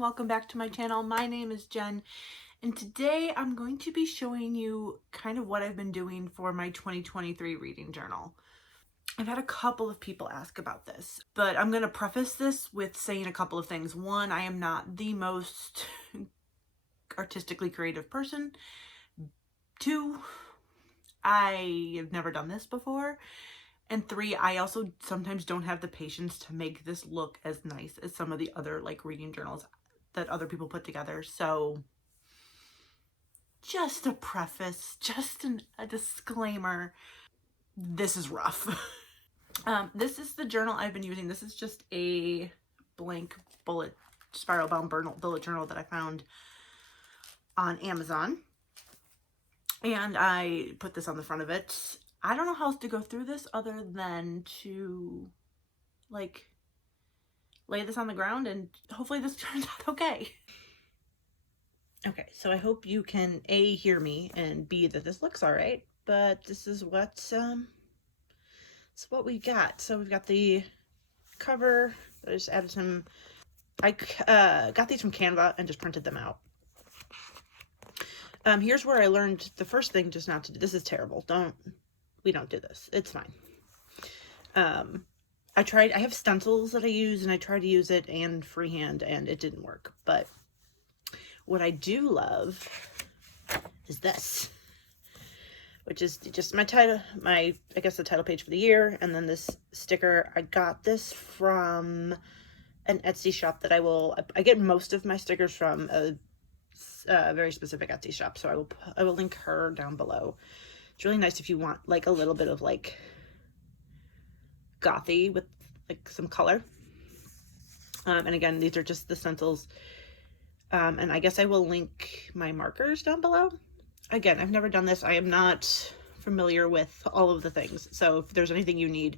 welcome back to my channel. My name is Jen, and today I'm going to be showing you kind of what I've been doing for my 2023 reading journal. I've had a couple of people ask about this, but I'm going to preface this with saying a couple of things. One, I am not the most artistically creative person. Two, I have never done this before. And three, I also sometimes don't have the patience to make this look as nice as some of the other reading journals that other people put together. So just a preface, just a disclaimer, this is rough. This is the journal I've been using. This is just a blank spiral bound bullet journal that I found on Amazon. And I put this on the front of it. I don't know how else to go through this other than to lay this on the ground and hopefully this turns out okay. Okay, so I hope you can A, hear me, and B, that this looks all right, but this is what we got. So we've got the cover. I just added some, I got these from Canva and just printed them out. Here's where I learned the first thing just not to do. This is terrible. We don't do this. It's fine. I have stencils that I use, and I tried to use it and freehand, and it didn't work. But what I do love is this, which is just my title, I guess the title page for the year, and then this sticker. I got this from an Etsy shop that I get most of my stickers from a very specific Etsy shop, so I will link her down below. It's really nice if you want a little bit of gothy with some color. And again, these are just the stencils. And I guess I will link my markers down below. Again, I've never done this. I am not familiar with all of the things. So if there's anything you need,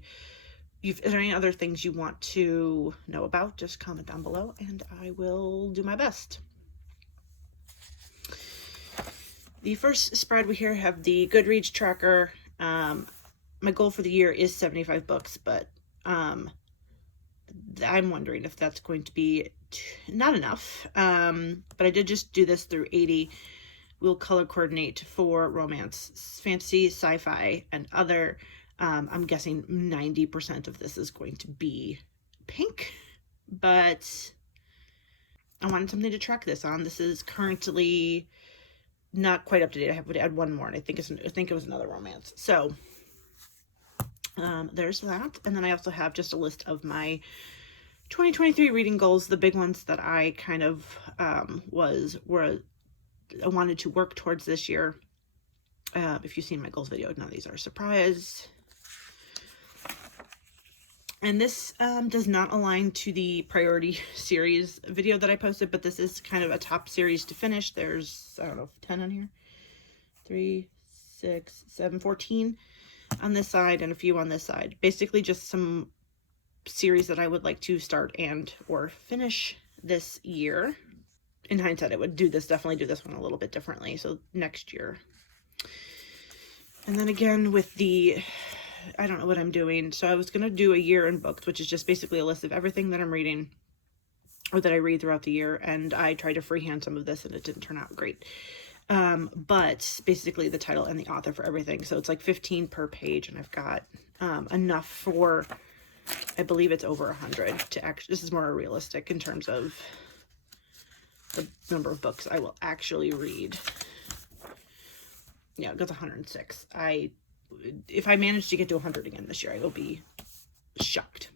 is there any other things you want to know about, just comment down below and I will do my best. The first spread we here have the Goodreads tracker. My goal for the year is 75 books, but I'm wondering if that's going to be not enough. But I did just do this through 80. We'll color coordinate for romance, fantasy, sci-fi, and other. I'm guessing 90% of this is going to be pink, but I wanted something to track this on. This is currently not quite up to date. I have to add one more, and I think it was another romance. So there's that. And then I also have just a list of my 2023 reading goals, the big ones that I kind of I wanted to work towards this year. If you've seen my goals video, none of these are a surprise. And this does not align to the priority series video that I posted, but this is kind of a top series to finish. There's, I don't know, 10 on here. 3, 6, 7, 14 on this side and a few on this side. Basically just some series that I would like to start or finish this year. In hindsight, I would definitely do this one a little bit differently. So next year. And then again with I don't know what I'm doing. So I was going to do a year in books, which is just basically a list of everything that I'm reading or that I read throughout the year. And I tried to freehand some of this and it didn't turn out great. But basically the title and the author for everything. So it's 15 per page, and I've got enough for, I believe it's over 100 to actually, this is more realistic in terms of the number of books I will actually read. Yeah, it goes 106. If I manage to get to 100 again this year, I will be shocked.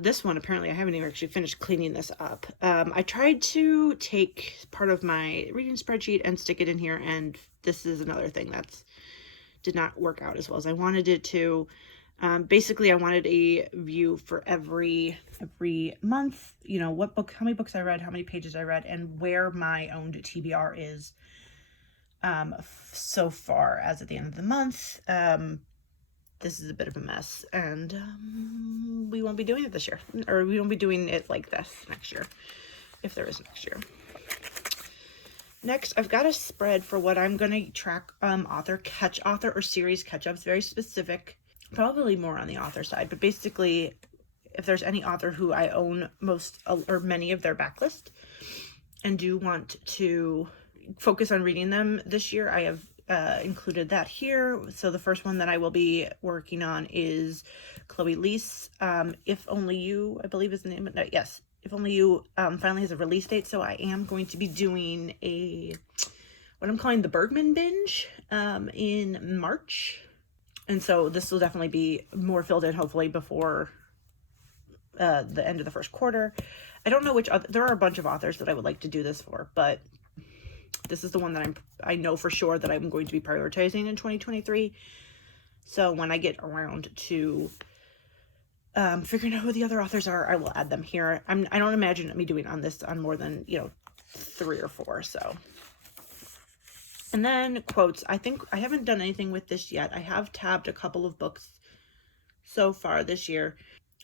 This one, apparently I haven't even actually finished cleaning this up. I tried to take part of my reading spreadsheet and stick it in here, and this is another thing that did not work out as well as I wanted it to. Basically, I wanted a view for every month, how many books I read, how many pages I read, and where my owned TBR is so far as at the end of the month. This is a bit of a mess, and we won't be doing it this year, or we won't be doing it like this next year, if there is next year. Next, I've got a spread for what I'm going to track author or series catch-ups, very specific, probably more on the author side, but basically if there's any author who I own most or many of their backlist and do want to focus on reading them this year, I have included that here. So the first one that I will be working on is Chloe Leese, If Only You, I believe is the name of it. Yes, If Only You finally has a release date. So I am going to be doing what I'm calling the Bergman binge in March. And so this will definitely be more filled in, hopefully, before the end of the first quarter. I don't know which other, there are a bunch of authors that I would like to do this for, but this is the one that I know for sure that I'm going to be prioritizing in 2023. So when I get around to figuring out who the other authors are, I will add them here. I don't imagine me doing on more than, 3 or 4, so. And then quotes. I think I haven't done anything with this yet. I have tabbed a couple of books so far this year,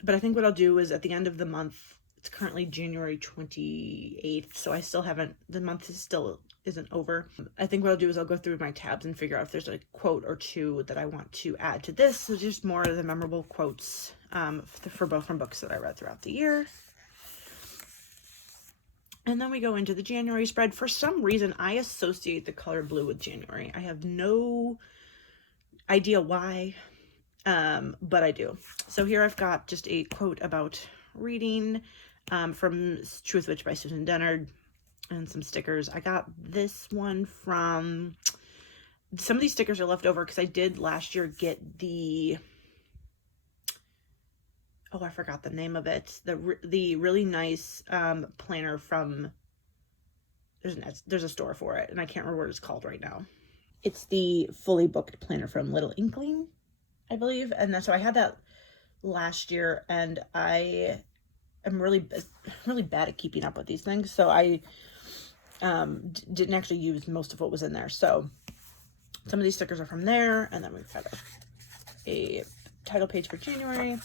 but I think what I'll do is at the end of the month, it's currently January 28th, so I still haven't, the month isn't over. I think what I'll do is I'll go through my tabs and figure out if there's a quote or two that I want to add to this. So just more of the memorable quotes from books that I read throughout the year. And then we go into the January spread. For some reason, I associate the color blue with January. I have no idea why, but I do. So here I've got just a quote about reading from Truth Witch by Susan Dennard and some stickers. I got this one from, some of these stickers are left over because I did last year get the, oh, I forgot the name of it. The really nice planner from, there's a store for it, and I can't remember what it's called right now. It's the fully booked planner from Little Inkling, I believe. And so I had that last year, and I am really bad at keeping up with these things. So I didn't actually use most of what was in there. So some of these stickers are from there, and then we've got a title page for January.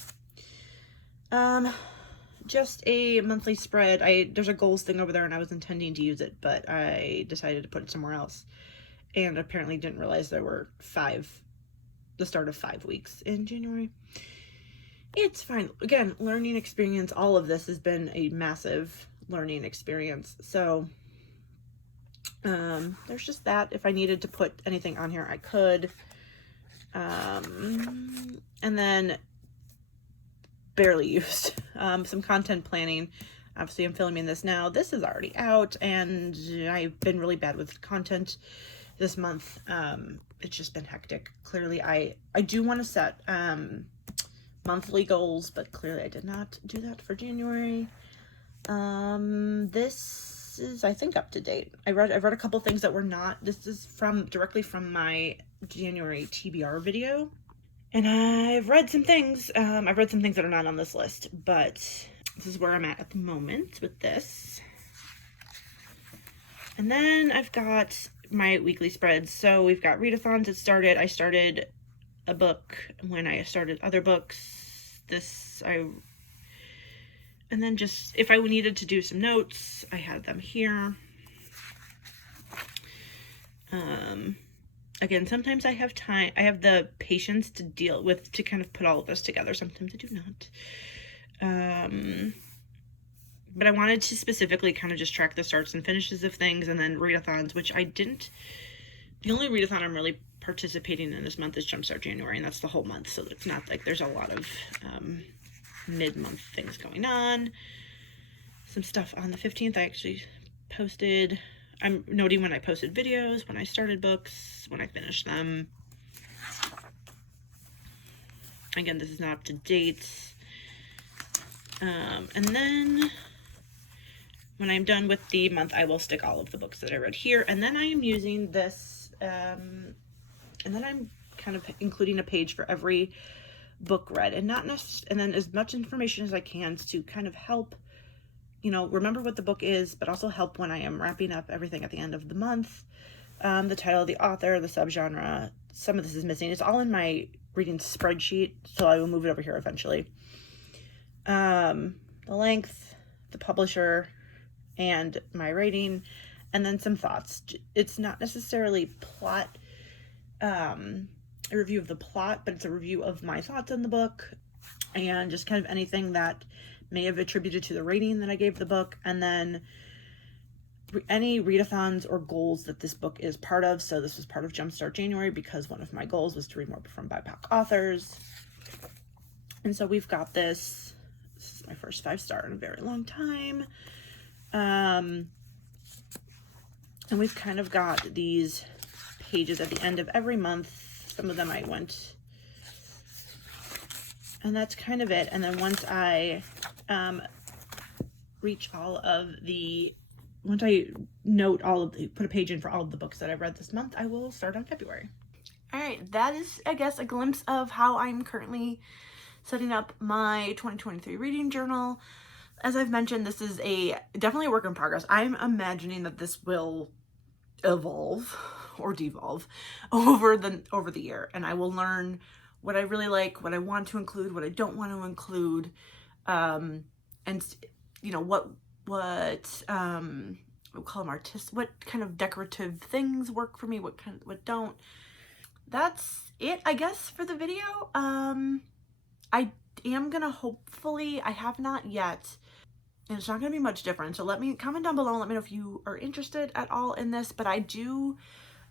Just a monthly spread. There's a goals thing over there, and I was intending to use it, but I decided to put it somewhere else, and apparently didn't realize there were the start of 5 weeks in January. It's fine. Again, learning experience. All of this has been a massive learning experience. So there's just that. If I needed to put anything on here, I could. And then barely used some content planning. Obviously I'm filming this now. This is already out, and I've been really bad with content this month. It's just been hectic. Clearly I do want to set monthly goals, but clearly I did not do that for January. This is, I think, up to date. I've read a couple things that were not. This is directly from my January TBR video. And I've read some things. I've read some things that are not on this list, but this is where I'm at the moment with this. And then I've got my weekly spreads. So we've got readathons that started. I started a book when I started other books. And then just, if I needed to do some notes, I had them here. Again, sometimes I have time, I have the patience to kind of put all of this together. Sometimes I do not. But I wanted to specifically kind of just track the starts and finishes of things, and then readathons, which I didn't. The only readathon I'm really participating in this month is Jumpstart January, and that's the whole month. So it's not like there's a lot of mid-month things going on. Some stuff on the 15th I actually posted. I'm noting when I posted videos, when I started books, when I finished them. Again, this is not up to date. And then when I'm done with the month, I will stick all of the books that I read here. And then I am using this, and then I'm kind of including a page for every book read, and and then as much information as I can to kind of help, remember what the book is, but also help when I am wrapping up everything at the end of the month. The title, the author, the subgenre. Some of this is missing. It's all in my reading spreadsheet, so I will move it over here eventually. The length, the publisher, and my rating, and then some thoughts. It's not necessarily plot, a review of the plot, but it's a review of my thoughts on the book. and just kind of anything that may have attributed to the rating that I gave the book, and then any readathons or goals that this book is part of. So this was part of Jumpstart January because one of my goals was to read more from BIPOC authors. And so we've got this. This is my first 5-star in a very long time. And we've kind of got these pages at the end of every month. Some of them I went, and that's kind of it. And then once I reach all of the, once I note all of the, put a page in for all of the books that I've read this month, I will start on February. All right, that is, I guess, a glimpse of how I'm currently setting up my 2023 reading journal. As I've mentioned, this is definitely a work in progress. I'm imagining that this will evolve or devolve over the year, and I will learn what I really like, what I want to include, what I don't want to include, and you know what we'll call them what kind of decorative things work for me, what don't. That's it, I guess, for the video. I am gonna hopefully, I have not yet, and it's not gonna be much different, so let me comment down below and let me know if you are interested at all in this. But I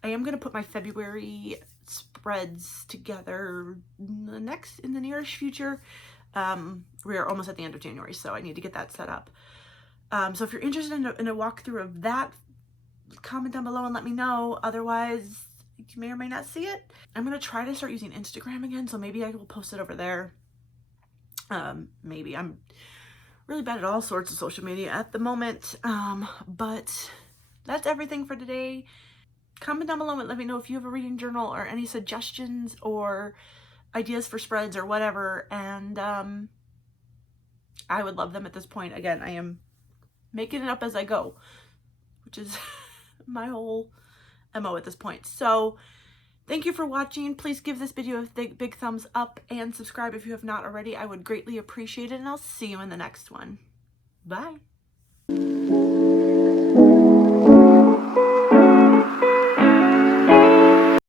am gonna put my February spreads together in the nearest future. We are almost at the end of January, so I need to get that set up. So if you're interested in a walkthrough of that, comment down below and let me know. Otherwise, you may or may not see it. I'm gonna try to start using Instagram again, so maybe I will post it over there. Maybe. I'm really bad at all sorts of social media at the moment. But that's everything for today. Comment down below and let me know if you have a reading journal or any suggestions or ideas for spreads or whatever. And I would love them at this point. Again, I am making it up as I go, which is my whole MO at this point. So thank you for watching. Please give this video a big thumbs up and subscribe if you have not already. I would greatly appreciate it, and I'll see you in the next one. Bye.